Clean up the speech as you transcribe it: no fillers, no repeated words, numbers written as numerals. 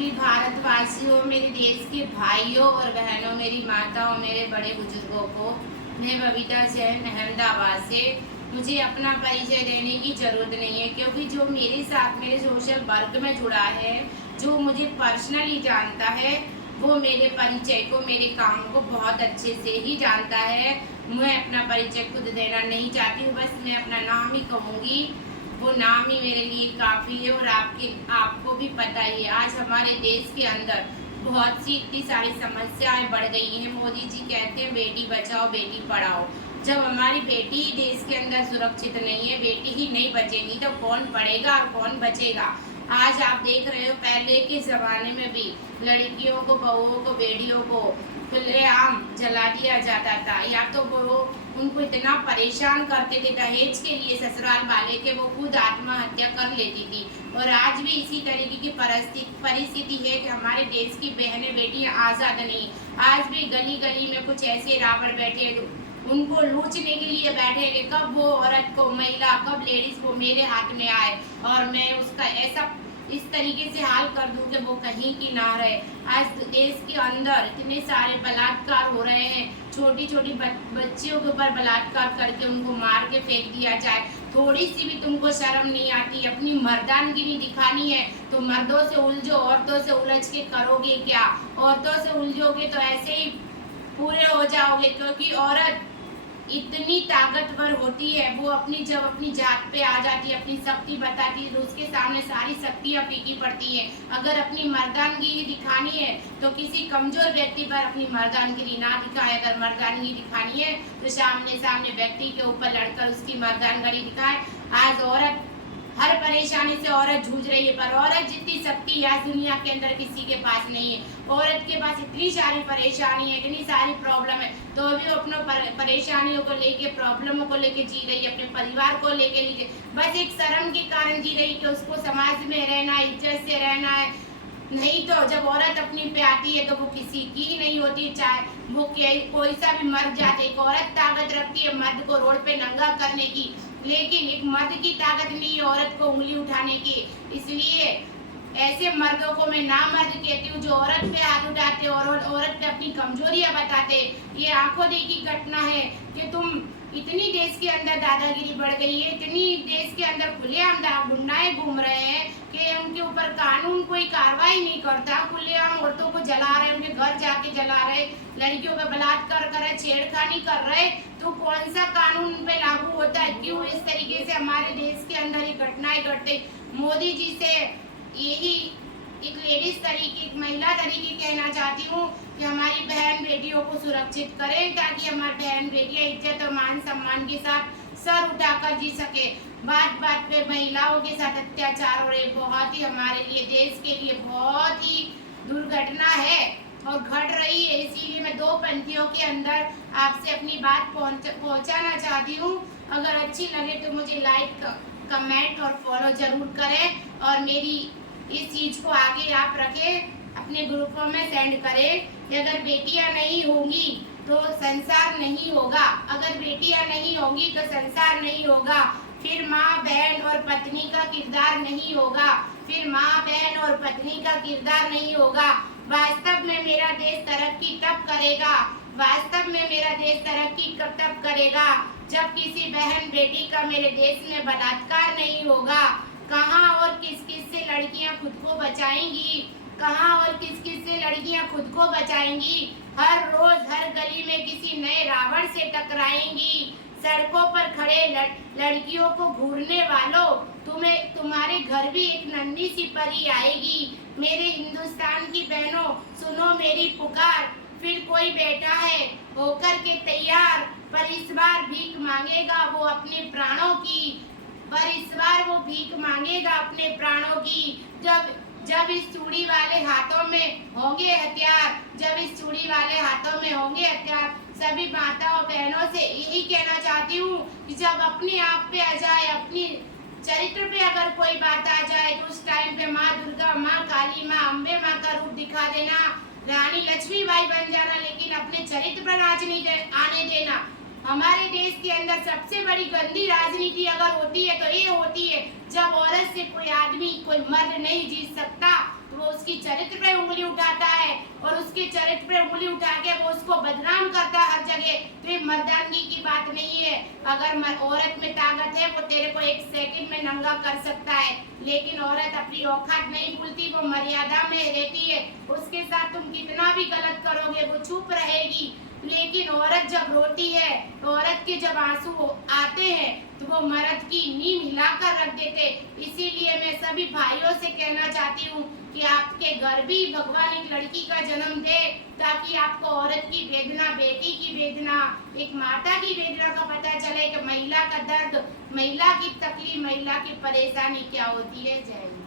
सभी भारतवासियों, मेरे देश के भाइयों और बहनों, मेरी माताओं, मेरे बड़े बुजुर्गों को, मैं बबीता जैन अहमदाबाद से। मुझे अपना परिचय देने की ज़रूरत नहीं है, क्योंकि जो मेरे साथ मेरे सोशल वर्क में जुड़ा है, जो मुझे पर्सनली जानता है, वो मेरे परिचय को, मेरे काम को बहुत अच्छे से ही जानता है। मैं अपना परिचय खुद देना नहीं चाहती हूँ, बस मैं अपना नाम ही कहूँगी। वो नाम ही मेरे लिए काफ़ी है। और आपको भी पता ही है, आज हमारे देश के अंदर बहुत सी इतनी सारी समस्याएं बढ़ गई हैं। मोदी जी कहते हैं बेटी बचाओ बेटी पढ़ाओ। जब हमारी बेटी ही देश के अंदर सुरक्षित नहीं है, बेटी ही नहीं बचेगी, तो कौन पढ़ेगा और कौन बचेगा। आज आप देख रहे हो, पहले के ज़माने में भी लड़कियों को, बहुओं को, बेटियों को खुलेआम जला दिया जाता था, या तो वो उनको इतना परेशान करते थे दहेज के लिए ससुराल वाले के, वो खुद आत्महत्या कर लेती थी। और आज भी इसी तरीके की परिस्थिति है कि हमारे देश की बहनें बेटियां आज़ाद नहीं। आज भी गली गली में कुछ ऐसे रावण बैठे, उनको लूटने के लिए बैठे हैं। कब वो औरत को, महिला, कब लेडीज को मेरे हाथ में आए और मैं उसका ऐसा इस तरीके से हाल कर दूं कि वो कहीं की ना रहे। आज देश के अंदर इतने सारे बलात्कार हो रहे हैं, छोटी छोटी बच्चियों के ऊपर बलात्कार करके उनको मार के फेंक दिया जाए। थोड़ी सी भी तुमको शर्म नहीं आती? अपनी मर्दानगिरी दिखानी है तो मर्दों से उलझो, औरतों से उलझ के करोगे क्या? औरतों से उलझोगे तो ऐसे ही पूरे हो जाओगे, क्योंकि औरत इतनी ताकतवर होती है। वो जब अपनी जात पे आ जाती है, अपनी शक्ति बताती है, तो उसके सामने सारी शक्तियाँ फीकी पड़ती है। अगर अपनी मर्दानगिरी दिखानी है तो किसी कमजोर व्यक्ति पर अपनी मर्दानगिरी ना दिखाए। अगर मर्दानगिरी दिखानी है तो सामने सामने व्यक्ति के ऊपर लड़कर उसकी मर्दानगिरी दिखाए। आज औरत, हर परेशानी से औरत जूझ रही है, पर औरत जितनी शक्ति आज दुनिया के अंदर किसी के पास नहीं है। औरत के पास इतनी सारी परेशानी है, इतनी सारी प्रॉब्लम है, तो भी वो अपनों परेशानियों को लेके, प्रॉब्लमों को लेके जी रही है, अपने परिवार को लेके बस एक शर्म के कारण जी रही कि उसको समाज में रहना है, इज्जत से रहना है। नहीं तो जब औरत अपनी पे आती है तो वो किसी की ही नहीं होती, चाहे वो कोई सा भी मर्द जाते। एक औरत ताकत रखती है मर्द को रोड पे नंगा करने की, लेकिन एक मर्द की ताकत नहीं है औरत को उंगली उठाने की। इसलिए ऐसे मर्दों को मैं नामर्द कहती हूँ, जो औरत पे हाथ उठाते और औरत पे अपनी कमजोरियां बताते। ये आंखों देखी घटना है कि तुम इतनी देश के अंदर दादागिरी बढ़ गई है, इतनी देश के अंदर खुलेआम गुंडाए घूम रहे हैं कि उनके ऊपर कानून कोई कार्रवाई नहीं करता। खुलेआम औरतों को जला रहे, उनके घर जाके जला रहे, लड़कियों पे बलात्कार कर रहे, छेड़खानी कर रहे, तो कौन सा कानून पे लागू होता है? क्यों इस तरीके से हमारे देश के अंदर ये घटनाएं घटते? मोदी जी से यही एक लेडीज तरीके, एक महिला तरीके कहना चाहती हूँ कि हमारी बहन बेटियों को सुरक्षित करें, ताकि हमारी बहन बेटियां इज्जत और मान सम्मान के साथ सर उठाकर जी सके। बात बात पे महिलाओं के साथ अत्याचार हो रहे, बहुत ही हमारे लिए, देश के लिए बहुत ही दुर्घटना है और घट रही है। इसीलिए मैं दो पंक्तियों के अंदर आपसे अपनी बात पहुंचाना चाहती हूँ। अगर अच्छी लगे तो मुझे लाइक, कमेंट और फॉलो जरूर करें, और मेरी इस चीज को आगे आप रखें, अपने ग्रुपों में सेंड करें कि अगर बेटियां नहीं होंगी तो संसार नहीं होगा। अगर बेटियां नहीं होंगी तो संसार नहीं होगा। फिर माँ, बहन और पत्नी का किरदार नहीं होगा। फिर माँ, बहन और पत्नी का किरदार नहीं होगा। वास्तव में मेरा देश तरक्की तब करेगा, वास्तव में मेरा देश तरक्की तब करेगा जब किसी बहन बेटी का मेरे देश में बलात्कार नहीं होगा। कहाँ और किस किस से लड़कियां खुद को बचाएंगी? कहाँ और किस किस से लड़कियां खुद को बचाएंगी? हर रोज हर गली में किसी नए रावण से टकराएंगी। सड़कों पर खड़े लड़कियों को घूरने वालों, तुम्हारे घर भी एक नन्ही सी परी आएगी। मेरे हिंदुस्तान की बहनों, सुनो मेरी पुकार। फिर कोई बैठा है होकर के तैयार, पर इस बार भीख मांगेगा वो अपने प्राणों की। पर इस बार वो भीख मांगेगा अपने प्राणों की। जब इस चूड़ी वाले हाथों में होंगे हथियार, जब इस चूड़ी वाले हाथों में होंगे हथियार। सभी माताओं बहनों से यही कहना चाहती हूँ कि जब अपने आप पे आ जाए, अपनी चरित्र पे अगर कोई बात आ जाए, तो उस टाइम पे माँ दुर्गा, माँ काली, माँ अम्बे माँ का रूप दिखा देना, रानी लक्ष्मीबाई बन जाना, लेकिन अपने चरित्र पर आँच नहीं आने देना। हमारे देश के अंदर सबसे बड़ी गंदी राजनीति अगर होती है तो ये होती है, जब औरत से कोई आदमी, कोई मर्द नहीं जीत सकता, तो वो उसकी चरित्र पे उंगली उठाता है और उसके चरित्र पे उंगली उठा के वो उसको बदनाम करता है हर जगह, तो ये मर्दानगी की बात नहीं है। अगर औरत में ताकत है वो तेरे को 1 सेकंड में नंगा कर सकता है, लेकिन औरत अपनी औकात नहीं भूलती, वो मर्यादा में रहती है। उसके साथ तुम कितना भी गलत करोगे वो चुप रहेगी। लेकिन औरत जब रोती है, औरत के जब आंसू आते हैं तो वो मर्द की नींद हिलाकर रख देते। इसीलिए मैं सभी भाइयों से कहना चाहती हूँ कि आपके घर भी भगवान एक लड़की का जन्म दे, ताकि आपको औरत की वेदना, बेटी की वेदना, एक माता की वेदना का पता चले कि महिला का दर्द, महिला की तकलीफ, महिला की परेशानी क्या होती है। जय हिंद।